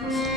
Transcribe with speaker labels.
Speaker 1: Thank mm -hmm. you.